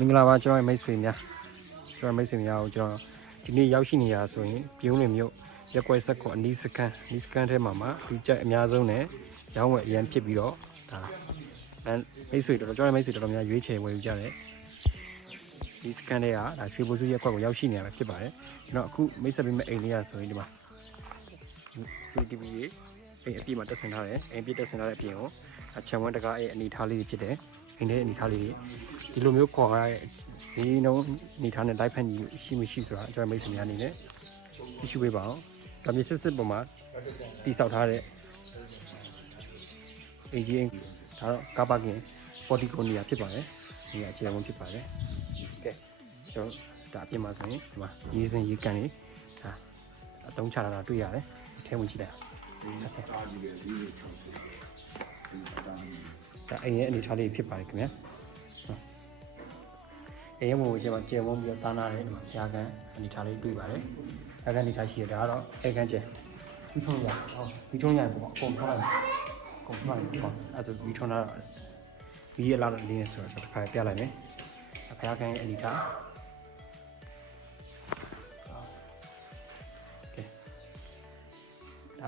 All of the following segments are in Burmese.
မင်္ဂလာပါကျွန်တော်မိတ်ဆွေများကိုကျွန်တော်ဒီနေ့ရောက်ရှိနေရဆိုရင်ပြုံးလင်မြို့ရက်ကွက်ဆက်ခွန်အနီးစကန်ထဲမှာလူကြိုက်အများဆုံးနဲ့ရောင်းဝယ်အရန်ဖြစ်ပြီးတော့ဒါမိတ်ဆွေတော်ကျွန်တော်မိတ်ဆွေတော်များရွေးချယ်ဝယ်ယူကြတယ်ဒီစကန်တွေကဒါရွှေဘိုစုရက်ကွက်ကိုရောက်ရှိနေရတာဖြစ်ပါတယ်ကျွန်တော်အခုမိတ်ဆက်ပေးမယ့်အိမ်လေးရဆိုရင်ဒီမှာ CCTV အိမ်အပြည့်မှာတက်ဆင်ထားတယ်အိမ်ပြည့်တက်ဆင်ထားတဲ့အပြင်ကိုခြံဝန်းတကားရဲ့အနေထားလေးဖြစ်တယ်အိမ်ထဲအနေထားလေးဒီလိုမျိုးခေါ်ရတဲ့ဈေးနှုန်းအနေထားနဲ့လိုက်ဖက်ညီရှိမရှိဆိုတာကျွန်တော်မိတ်ဆွေများအနေနဲ့ကြည့်ရှုပေးပါအောင်ဒါမြေစစ်ပုံမှာတိဆောက်ထားတဲ့အိမ်ကြီးအိမ်ဒါတော့ကားပါကင်ပေါ်တီကိုနေရာဖြစ်ပါတယ်နေရာအခြေခံဖြစ်ပါတယ်ကဲကျွန်တော်ဒါအပြင်မှာဆိုရင်ဒီမှာရေးစင်ရေးကန်လေးဒါအသုံးချတာတွေ့ရတယ်ထဲဝင်ကြည့်လိုက်ဟုတ်ဆက်ဒါအိမ်ရဲ့အနေထားလေးဖြစ်ပါတယ်ခင်ဗျာအိမ်ရဲ့ဝင်ကျမှာကျယ်ဝန်းပြီးတော့တားနာတယ်ဒီမှာရာကန်အနေထားလေးတွေ့ပါတယ်ရာကန်အနေထားရှိရဒါကတော့အိမ်ကန်ကျယ်ပြီးထုံးရဟုတ်ပြီးထုံးရပေါ့အကုန်ထားလိုက်ကုန်ထားလိုက်ပေါ့အဲ့ဆိုပြီးထုံးတာပြီးရလာတဲ့လေးနဲ့ဆိုတော့တစ်ခါပြလိုက်မယ်ဖယားကန်ရဲ့အနေထား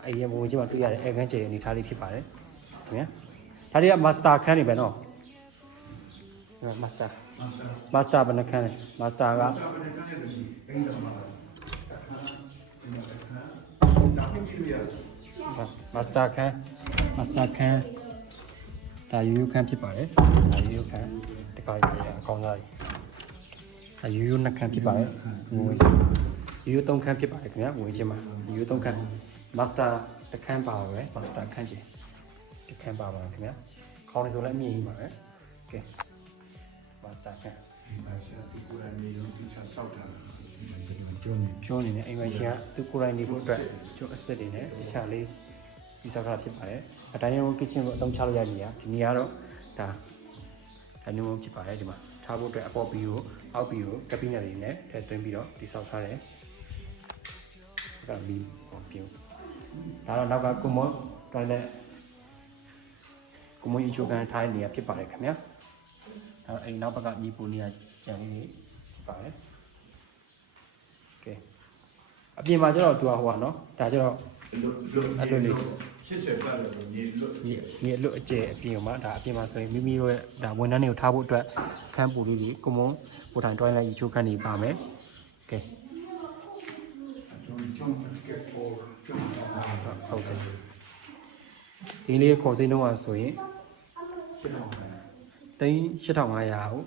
အဲ့ဒီဝင်ကျမှာတွေ့ရတဲ့အဲခန်းကျယ်အနေထားလေးဖြစ်ပါတယ်ခင်ဗျာဒါတွေကမာစတာခန်းနေပဲနော်မာစတာဘယ်နှခန်းလဲမာစတာကမာစတာခန်းဒါယူခန်းဖြစ်ပါတယ်ဒါယူခန်းတကားရအကောင်းစားဒါယူနှစ်ခန်းဖြစ်ပါတယ်ဝင်ယူသုံးခန်းဖြစ်ပါတယ်ခင်ဗျာဝင်ချင်းမှာယူသုံးခန်းမာစတာတခန်းပါပဲမာစတာခန်းကြီးတခန်းပါပါခင်ဗျာခေါင်းလေးဆိုလည်းအမြင့်ကြီးပါပဲကဲမာစတာခန်းဒီကိုရိုင်းနေလို့ဒီချက်ဆောက်တာကျွန်းနေအိမ်မရှင်ကသူကိုရိုင်းနေဖို့အတွက်ကျွန်းအစ်စ်တွေနဲ့တခြားလေးဒီဆောက်တာဖြစ်ပါတယ်အတိုင်းရုံး kitchen ကိုအသုံးချလို့ရနေရဒီနေရာတော့ဒါအနုံဖြစ်ပါတယ်ဒီမှာထားဖို့အတွက်အပေါ်ပြီးကိုအောက်ပြီးကိုကပင်းရည်နဲ့ထည့်သွင်းပြီးတော့ဒီဆောက်ထားတယ်ဒါပြီးပြုံးဒါတော့နောက်ကကွန်မွန်တိုင်လက်ကွန်မွန်အီချိုကန်ထားနေရဖြစ်ပါတယ်ခင်ဗျာဒါအိမ်နောက်ဘက်ကညီပူနေရကြံလေးတွေဖြစ်ပါတယ်ကဲအပြင်မှာကျတော့သူကဟိုပါနော်ဒါကျတော့အဲ့လိုလေး80ပတ်လို့မြေလွတ်အကျယ်အပြင်မှာဒါအပြင်မှာဆိုရင်မိမိတို့ရဲ့ဒါဝန်ထမ်းတွေကိုထားဖို့အတွက်ခန်းပူလေးတွေကွန်မွန်ပူတိုင်တိုင်လက်အီချိုကန်နေပါမယ်ကဲဟုတ်ကဲ့ဒီလေးခေါ်စိမ်းတော့ဆိုရင်8500ကို